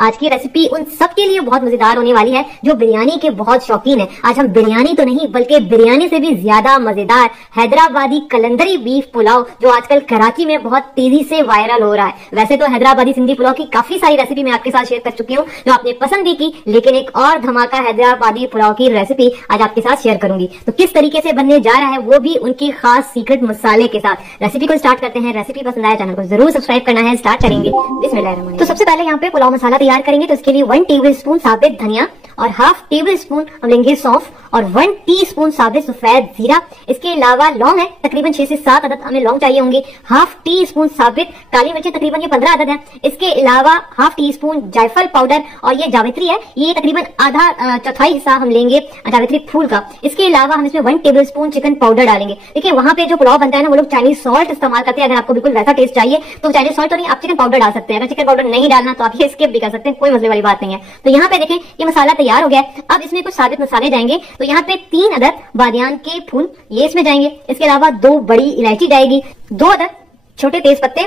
आज की रेसिपी उन सब के लिए बहुत मजेदार होने वाली है जो बिरयानी के बहुत शौकीन है। आज हम बिरयानी तो नहीं बल्कि बिरयानी से भी ज्यादा मजेदार हैदराबादी कलंदरी बीफ पुलाव जो आजकल कराची में बहुत तेजी से वायरल हो रहा है। वैसे तो हैदराबादी सिंधी पुलाव की काफी सारी रेसिपी मैं आपके साथ शेयर कर चुकी हूँ जो आपने पसंद भी की, लेकिन एक और धमाका हैदराबादी पुलाव की रेसिपी आज आपके साथ शेयर करूंगी। तो किस तरीके से बनने जा रहा है वो भी उनकी खास सीक्रेट मसाले के साथ। रेसिपी को स्टार्ट करते हैं। रेसिपी पसंद आया चैनल को जरूर सब्सक्राइब करना है। स्टार्ट करेंगे। बिस्मिल्लाहिर्रहमानिर्रहीम। तो सबसे पहले यहाँ पे पुलाव मसाला तैयार करेंगे। तो इसके लिए 1 टेबलस्पून साबित धनिया और हाफ टेबल स्पून हम लेंगे सौंफ और 1 टीस्पून साबित सफेद जीरा। इसके अलावा लौंग है, तकरीबन 6 से 7 अदद हमें लौंग चाहिए होंगे। हाफ टी स्पून साबित काली मिर्ची, तकरीबन ये 15 अदद है। इसके अलावा हाफ टी स्पून जायफल पाउडर और ये जावित्री है, ये तकरीबन आधा चौथाई हिस्सा हम लेंगे जावित्री फूल का। इसके अलावा हम इसमें 1 टेबल स्पून चिकन पाउडर डालेंगे। देखिए वहां पे जो पुलाव बनता है ना वो लोग चाइनीज सॉल्ट इस्तेमाल करते हैं। अगर आपको बिल्कुल वैसा टेस्ट चाहिए तो चाइनीज सॉल्ट तो नहीं, आप चिकन पाउडर डाल सकते हैं। अगर चिकन पाउडर नहीं डालना तो आप ये स्किप भी कर सकते हैं, कोई मसले वाली बात नहीं है। तो यहाँ पे देखें ये मसाला तैयार हो गया है। अब इसमें कुछ साबित मसाले जाएंगे। तो यहाँ पे 3 अदद बादियान के फूल ये इसमें जाएंगे। इसके अलावा 2 बड़ी इलायची जाएगी, 2 अदद छोटे तेज पत्ते,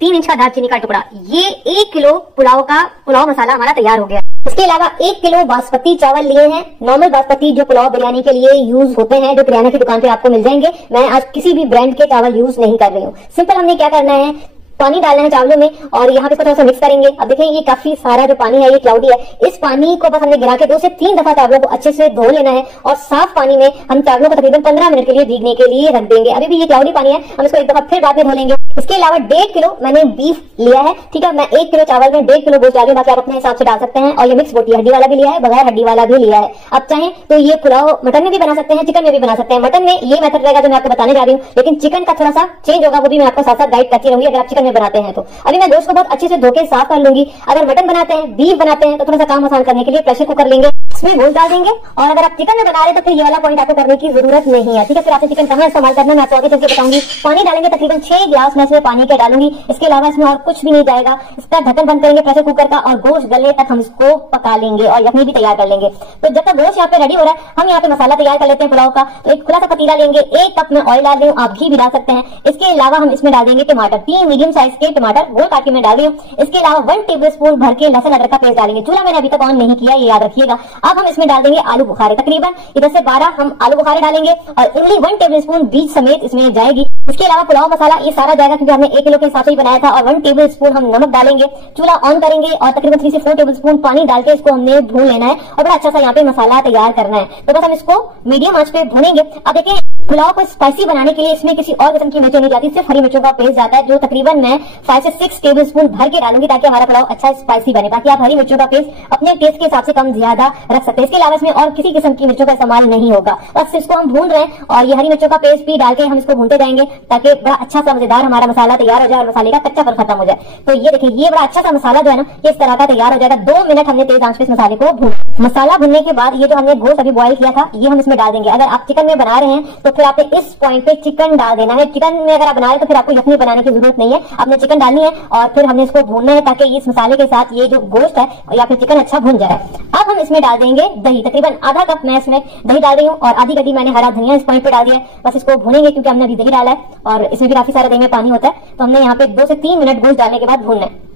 3 इंच का दालचीनी का टुकड़ा। ये 1 किलो पुलाव मसाला हमारा तैयार हो गया। इसके अलावा 1 किलो बासमती चावल लिए हैं, नॉर्मल बासमती जो पुलाव बिरयानी के लिए यूज होते हैं, जो किराना की दुकान पे आपको मिल जाएंगे। मैं आज किसी भी ब्रांड के चावल यूज नहीं कर रही हूँ। सिंपल हमने क्या करना है, पानी डालना है चावलों में और यहाँ पे इसको थोड़ा सा मिक्स करेंगे। अब देखें ये काफी सारा जो पानी है ये क्लाउडी है। इस पानी को बस हमने गिरा के 2 से 3 दफा चावलों को अच्छे से धो लेना है और साफ पानी में हम चावलों को तकरीबन 15 मिनट के लिए भीगने के लिए रख देंगे। अभी भी ये क्लाउडी पानी है, हम इसको एक दफा फिर बाद में धो लेंगे। इसके अलावा 1.5 किलो मैंने बीफ लिया है। ठीक है, मैं 1 किलो चावल में 1.5 किलो गोश्त डाल रही हूं, बाकी आप अपने हिसाब से डाल सकते हैं। और ये मिक्स बोटी हड्डी वाला भी लिया है, बगैर हड्डी वाला भी लिया है। अब चाहें तो ये पुलाव मटन में भी बना सकते हैं, चिकन में भी बना सकते हैं। मटन में ये मेथड रहेगा जो मैं आपको बताने जा रही हूँ, लेकिन चिकन का थोड़ा सा चेंज होगा, वो भी मैं आपको साथ साथ गाइड करती रहूंगी अगर आप चिकन में बनाते हैं तो। अभी मैं गोश्त को बहुत अच्छे से धोके साफ कर लूंगी। अगर मटन बनाते हैं, बीफ बनाते हैं तो थोड़ा सा काम आसान करने के लिए प्रेशर कुकर लेंगे, इसमें गोश्त डाल देंगे। और अगर आप चिकन में बना रहे तो फिर ये वाला पॉइंट आपको करने की जरूरत नहीं है। ठीक है, फिर आपने चिकन कहाँ इस्तेमाल करना मैं आपको आगे चल के बताऊंगी। पानी डालेंगे, तकरीबन 6 गिलास मैं इसमें पानी के डालूंगी। इसके अलावा इसमें और कुछ भी नहीं जाएगा। इसका ढक्कन बंद करेंगे प्रेशर कुकर का और गोश्त गलने तक हम इसको पका लेंगे और यखनी भी तैयार कर लेंगे। तो जब तक गोश्त यहाँ पे रेडी हो रहा है हम यहाँ पे मसाला तैयार कर लेते हैं पुलाव का। तो एक खुला सा पतीला लेंगे, 1 कप में ऑयल डाल रही हूँ, आप घी भी डाल सकते हैं। इसके अलावा हम इसमें डाल देंगे टमाटर, 3 मीडियम साइज के टमाटर गोल काट के मैं डाल रही हूँ। इसके अलावा 1 टेबल स्पून भर के लहसुन अदरक का पेस्ट डालेंगे। चूल्हा मैंने अभी तक ऑन नहीं किया, ये याद रखिएगा। अब हम इसमें डाल देंगे आलू बुखारे, तकरीबन इधर से 12 हम आलू बुखारे डालेंगे और इमली 1 टेबल स्पून बीज समेत इसमें जाएगी। इसके अलावा पुलाव मसाला ये सारा जाएगा क्योंकि हमने 1 किलो के हिसाब से ही बनाया था। और 1 टेबल स्पून हम नमक डालेंगे। चूल्हा ऑन करेंगे और तकरीबन 3 से 4 टेबल स्पून पानी डाल के इसको हमने भून लेना है और बड़ा अच्छा सा यहाँ पे मसाला तैयार करना है। तो बस हम इसको मीडियम आंच पे भूनेंगे। अब देखिए पुलाव को स्पाइसी बनाने के लिए इसमें किसी और किस्म की मिर्चें नहीं जाती, सिर्फ हरी मिर्चों का पेस्ट जाता है, जो तकरीबन मैं 5 से 6 टेबल स्पून भर के डालूंगी ताकि हमारा पुलाव अच्छा स्पाइसी बने। ताकि आप हरी मिर्चों का पेस्ट अपने टेस्ट के हिसाब से कम ज्यादा रख सकते हैं। इसके अलावा इसमें और किसी किस्म की मिर्चों का इस्तेमाल नहीं होगा। बस इसको हम भून रहे हैं और ये हरी मिर्चों का पेस्ट भी डाल के हम इसको भूनते जाएंगे ताकि बड़ा अच्छा सा मजेदार हमारा मसाला तैयार हो जाए और मसाले का कच्चापन खत्म हो जाए। तो ये देखिए ये बड़ा अच्छा सा मसाला जो है ना ये इस तरह का तैयार हो जाएगा। 2 मिनट हमने तेज आंच पे इस मसाले को भूना। मसाला भूनने के बाद ये जो हमने गोश्त अभी बॉयल किया था ये हम इसमें डाल देंगे। अगर आप चिकन में बना रहे हैं तो फिर आपने इस पॉइंट पे चिकन डाल देना है। चिकन में अगर आप बना रहे हैं तो फिर आपको यखनी बनाने की जरूरत नहीं है, आपने चिकन डालनी है और फिर हमने इसको भूनना है ताकि इस मसाले के साथ ये जो गोश्त है या फिर चिकन अच्छा भून जाए। अब हम इसमें डाल देंगे दही, तकरीबन आधा कप मैं इसमें दही डाल रही हूँ और आधी गड्डी मैंने हरा धनिया इस पॉइंट पे डाल दिया है। बस इसको भूनेंगे क्योंकि हमने अभी दही डाला है और इसमें भी काफी सारा दही में पानी होता है। तो हमने यहाँ पे 2 से 3 मिनट गोश्त डालने के बाद भूनना है।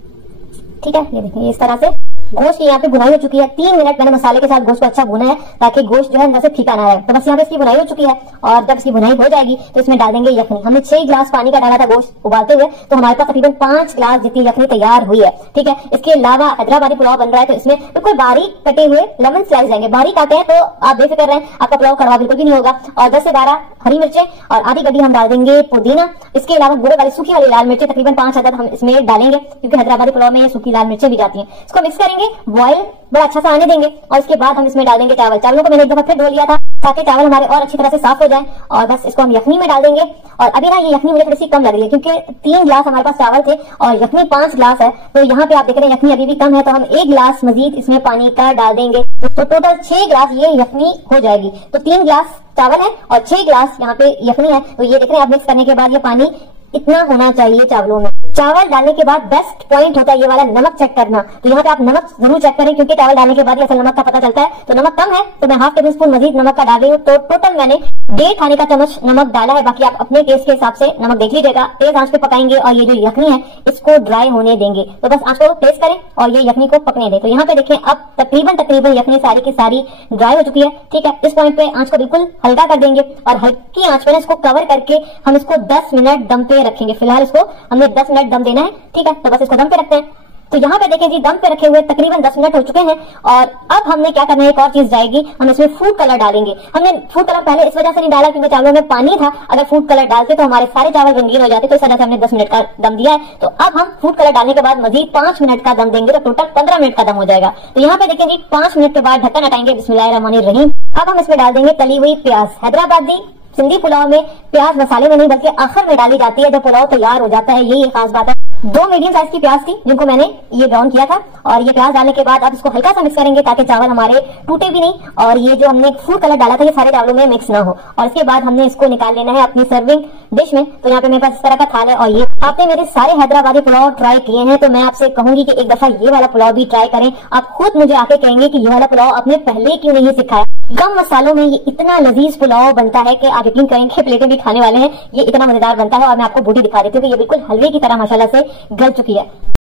ठीक है, ये देखिए इस तरह से गोश्त यहाँ पे भुनाई हो चुकी है। 3 मिनट मैंने मसाले के साथ गोश्त को अच्छा भुना है ताकि गोश्त जो है अंदर से फीका ना रहे। तो बस यहाँ पे इसकी भुनाई हो चुकी है और जब इसकी भुनाई हो जाएगी तो इसमें डाल देंगे यखनी। हमने 6 गिलास पानी का डाला था गोश्त उबालते हुए, तो हमारे पास तकरीबन 5 गिलास जितनी यखनी तैयार हुई है। ठीक है, इसके अलावा हैदराबादी पुलाव बन रहा है तो इसमें बिल्कुल बारीक कटे हुए लेमन स्लाइस जाएंगे। बारीक काटे हैं तो आप बेफिक्र रहें, आपका पुलाव कड़वा बिल्कुल भी नहीं होगा। और 10 से 12 हरी मिर्चें और आधी गड्डी हम डाल देंगे पुदीना। इसके अलावा गोरे वाली सूखी वाली लाल मिर्चें तकरीबन 5 अदद हम इसमें डालेंगे क्योंकि हैदराबादी पुलाव में ये सूखी लाल मिर्चें भी जाती हैं। इसको मिक्स करेंगे, बॉयल बड़ा अच्छा सा आने देंगे और इसके बाद हम इसमें डालेंगे चावल। चावलों को मैंने एक दफा फिर धो लिया था ताकि चावल हमारे और अच्छी तरह से साफ हो जाए। और बस इसको हम यखनी में डाल देंगे। और अभी ना ये यखनी मुझे थोड़ी सी कम लग रही है क्योंकि 3 गिलास हमारे पास चावल थे और यखनी 5 गिलास है। तो यहाँ पे आप देख रहे हैं यखनी अभी भी कम है, तो हम 1 गिलास मजीद इसमें पानी का डाल देंगे। तो टोटल 6 गिलास ये यखनी हो जाएगी। तो 3 गिलास चावल है और 6 गिलास यहाँ पे यखनी है। तो ये देख रहे हैं आप मिक्स करने के बाद ये पानी इतना होना चाहिए चावलों में। चावल डालने के बाद बेस्ट पॉइंट होता है ये वाला नमक चेक करना। तो यहाँ पे आप नमक जरूर चेक करें, क्योंकि चावल डालने के बाद ही असल नमक का पता चलता है। तो नमक कम है तो मैं हाफ टेबल स्पून मजीद नमक का डाल रही हूँ। तो टोटल मैंने 1.5 खाने का चम्मच नमक डाला है। बाकी आप अपने टेस्ट के हिसाब से नमक देख लीजिएगा। तेज आंच पे पकाएंगे और ये जो यखनी है इसको ड्राई होने देंगे। तो बस आंच को टेस्ट करें और ये यखनी को पकने दें। तो यहाँ पे देखें अब तकरीबन यखनी सारी की सारी ड्राई हो चुकी है। ठीक है, इस पॉइंट पे आंच को बिल्कुल हल्का कर देंगे और हल्की आंच पे इसको कवर करके हम इसको 10 मिनट दम पे रखेंगे। फिलहाल इसको हमने 10 मिनट दम देना है। ठीक है, तो बस इसको दम पे रखते हैं। तो यहाँ पे देखें जी, दम पे रखे हुए तकरीबन 10 मिनट हो चुके हैं और अब हमने क्या करना है, एक और चीज जाएगी, हम इसमें फूड कलर डालेंगे। हमने फूड कलर पहले इस वजह से नहीं डाला क्योंकि चावलों में पानी था। अगर फूड कलर डालते तो हमारे सारे चावल रंगीन हो जाते। तो इस वजह से हमने 10 मिनट का दम दिया है। तो अब हम फूड कलर डालने के बाद मजीद 5 मिनट का दम देंगे, तो टोटल 15 मिनट का दम हो जाएगा। तो यहाँ पे देखें जी, 5 मिनट के बाद ढक्कन हटाएंगे। बिस्मिल्लाहिर्रहमानिर्रहीम। अब हम इसमें डाल देंगे तली हुई प्याज। हैदराबादी सिंधी पुलाव में प्याज मसाले में नहीं बल्कि आखिर में डाली जाती है जब पुलाव तैयार हो जाता है। यही खास बात है। 2 मीडियम साइज की प्याज थी जिनको मैंने ये ब्राउन किया था और ये प्याज डालने के बाद अब इसको हल्का सा मिक्स करेंगे ताकि चावल हमारे टूटे भी नहीं और ये जो हमने फूड कलर डाला था ये सारे चावलों में मिक्स ना हो। और इसके बाद हमने इसको निकाल लेना है अपनी सर्विंग डिश में। तो यहाँ पे मेरे पास इस तरह का थाल है और ये आपने मेरे सारे हैदराबादी पुलाव ट्राई किए हैं तो मैं आपसे कहूंगी कि एक दफा ये वाला पुलाव भी ट्राई करें। आप खुद मुझे आके कहेंगे कि ये वाला पुलाव आपने पहले क्यों नहीं सिखाया। कम मसालों में ये इतना लजीज पुलाव बनता है कि आप यकीन करेंगे प्लेटें भी खाने वाले हैं। ये इतना मजेदार बनता है और मैं आपको बूटी दिखा देती हूँ कि ये बिल्कुल हलवे की तरह माशाल्लाह से गल चुकी है।